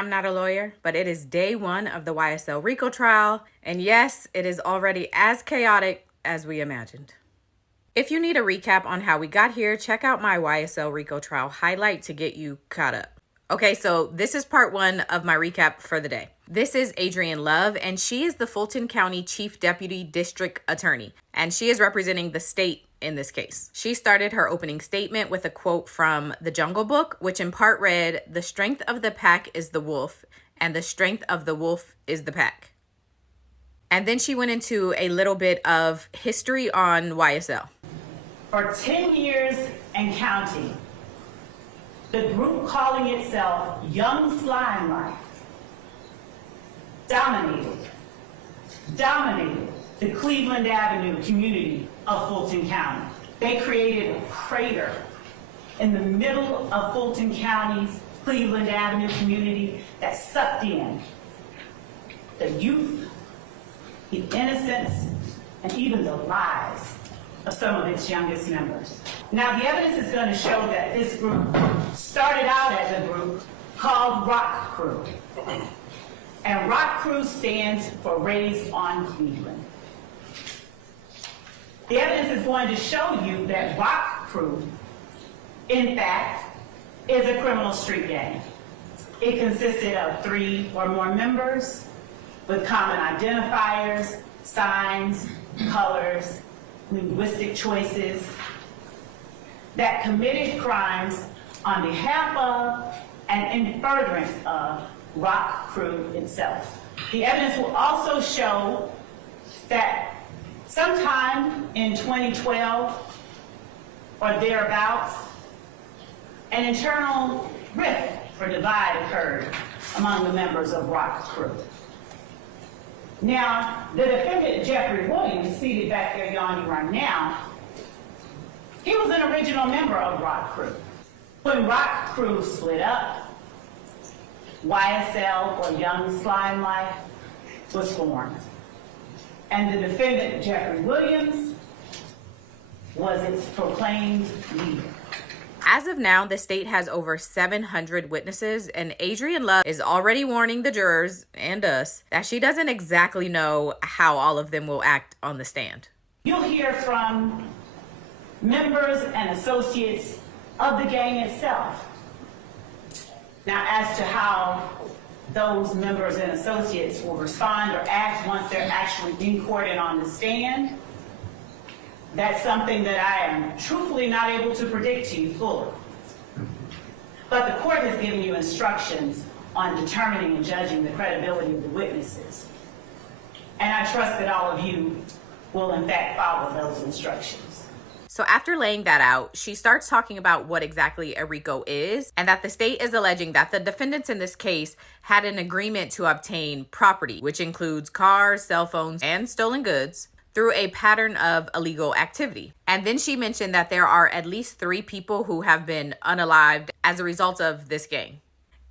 I'm not a lawyer, but it is day one of the YSL Rico trial, and yes, it is already as chaotic as we imagined. If you need a recap on how we got here, check out my YSL Rico trial highlight to get you caught up. Okay, so this is part one of my recap for the day. This is Adrienne Love, and she is the Fulton County Chief Deputy District Attorney, and she is representing the state in this case. She started her opening statement with a quote from The Jungle Book, which in part read, "The strength of the pack is the wolf, and the strength of the wolf is the pack." And then she went into a little bit of history on YSL. For 10 years and counting, the group calling itself Young Slime Life dominated the Cleveland Avenue community of Fulton County. They created a crater in the middle of Fulton County's Cleveland Avenue community that sucked in the youth, the innocence, and even the lives of some of its youngest members. Now, the evidence is going to show that this group started out as a group called Rock Crew. And Rock Crew stands for Raised on Cleveland. The evidence is going to show you that Rock Crew, in fact, is a criminal street gang. It consisted of 3 or more members with common identifiers, signs, colors, linguistic choices that committed crimes on behalf of and in furtherance of Rock Crew itself. The evidence will also show that sometime in 2012 or thereabouts, an internal rift or divide occurred among the members of Rock Crew. Now, the defendant, Jeffrey Williams, seated back there yawning right now, he was an original member of Rock Crew. When Rock Crew split up, YSL, or Young Slime Life, was formed. And the defendant, Jeffrey Williams, was its proclaimed leader. As of now, the state has over 700 witnesses, and Adrienne Love is already warning the jurors and us that she doesn't exactly know how all of them will act on the stand. You'll hear from members and associates of the gang itself. Now, as to how those members and associates will respond or act once they're actually in court and on the stand, that's something that I am truthfully not able to predict to you fully. But the court has given you instructions on determining and judging the credibility of the witnesses. And I trust that all of you will in fact follow those instructions. So after laying that out, she starts talking about what exactly a RICO is, and that the state is alleging that the defendants in this case had an agreement to obtain property, which includes cars, cell phones, and stolen goods, through a pattern of illegal activity. And then she mentioned that there are at least 3 people who have been unalived as a result of this gang.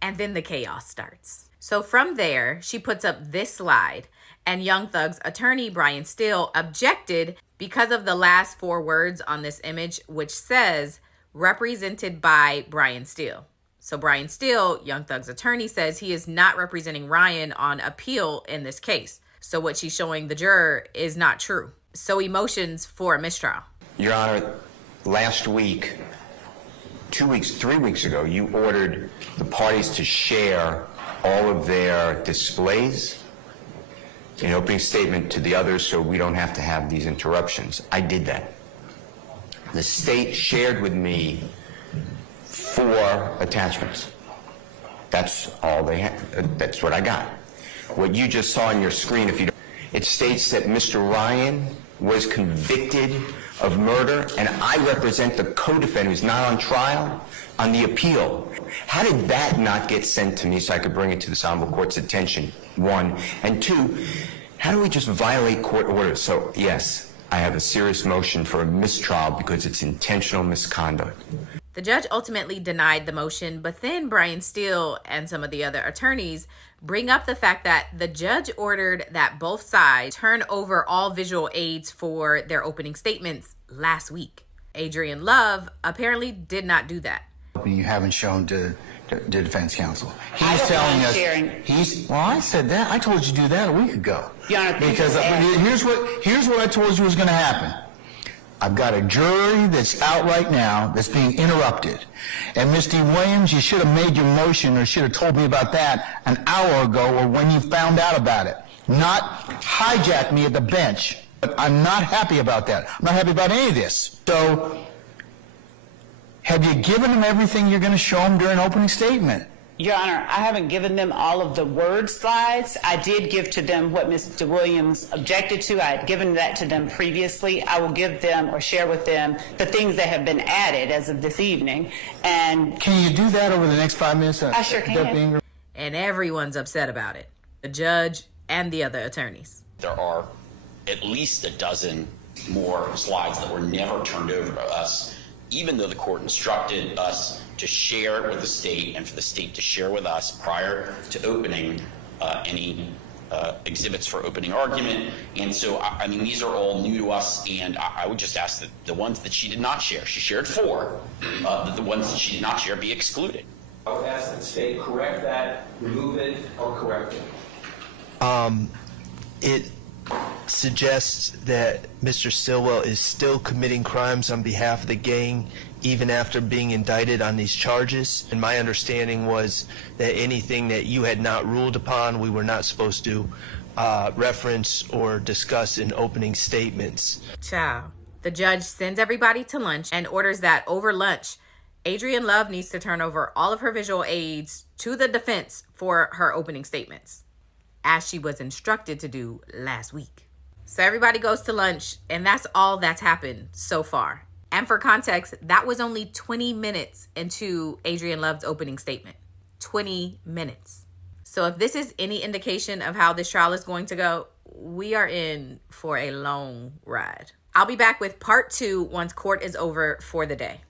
And then the chaos starts. So from there, she puts up this slide, and Young Thug's attorney, Brian Steele, objected because of the last 4 words on this image, which says, "represented by Brian Steele." So Brian Steele, Young Thug's attorney, says he is not representing Ryan on appeal in this case. So what she's showing the juror is not true. So he motions for a mistrial. Your Honor, last week, 2 weeks, 3 weeks ago, you ordered the parties to share all of their displays in opening statement to the others so we don't have to have these interruptions. I did that. The state shared with me 4 attachments. That's all they had. That's what I got. What you just saw on your screen, it states that Mr. Ryan was convicted of murder, and I represent the co-defendant who's not on trial on the appeal. How did that not get sent to me so I could bring it to this honorable court's attention? 1. And 2, how do we just violate court orders? So, yes, I have a serious motion for a mistrial because it's intentional misconduct. The judge ultimately denied the motion, but then Brian Steele and some of the other attorneys bring up the fact that the judge ordered that both sides turn over all visual aids for their opening statements last week. Adrienne Love apparently did not do that. You haven't shown to the defense counsel. I He's don't telling mind us. sharing. Well, I said that. I told you to do that a week ago. Your Honor, because here's what I told you was going to happen. I've got a jury that's out right now that's being interrupted. And Ms. D. Williams, you should have made your motion or should have told me about that an hour ago or when you found out about it. Not hijack me at the bench. But I'm not happy about that. I'm not happy about any of this. So, have you given them everything you're going to show them during opening statement? Your Honor, I haven't given them all of the word slides. I did give to them what Mr. Williams objected to. I had given that to them previously. I will give them or share with them the things that have been added as of this evening. And can you do that over the next 5 minutes? I sure can. And everyone's upset about it. The judge and the other attorneys. There are at least a dozen more slides that were never turned over to us, even though the court instructed us to share it with the state and for the state to share with us prior to opening any exhibits for opening argument. And so, I mean, these are all new to us, and I would just ask that the ones that she did not share, she shared 4, that the ones that she did not share be excluded. I would ask that the state correct that, remove it, or correct it. It suggests that Mr. Stilwell is still committing crimes on behalf of the gang even after being indicted on these charges. And my understanding was that anything that you had not ruled upon, we were not supposed to reference or discuss in opening statements. Ciao. The judge sends everybody to lunch and orders that over lunch, Adrienne Love needs to turn over all of her visual aids to the defense for her opening statements, as she was instructed to do last week. So everybody goes to lunch, and that's all that's happened so far. And for context, that was only 20 minutes into Adrienne Love's opening statement. 20 minutes. So if this is any indication of how this trial is going to go, we are in for a long ride. I'll be back with part 2 once court is over for the day.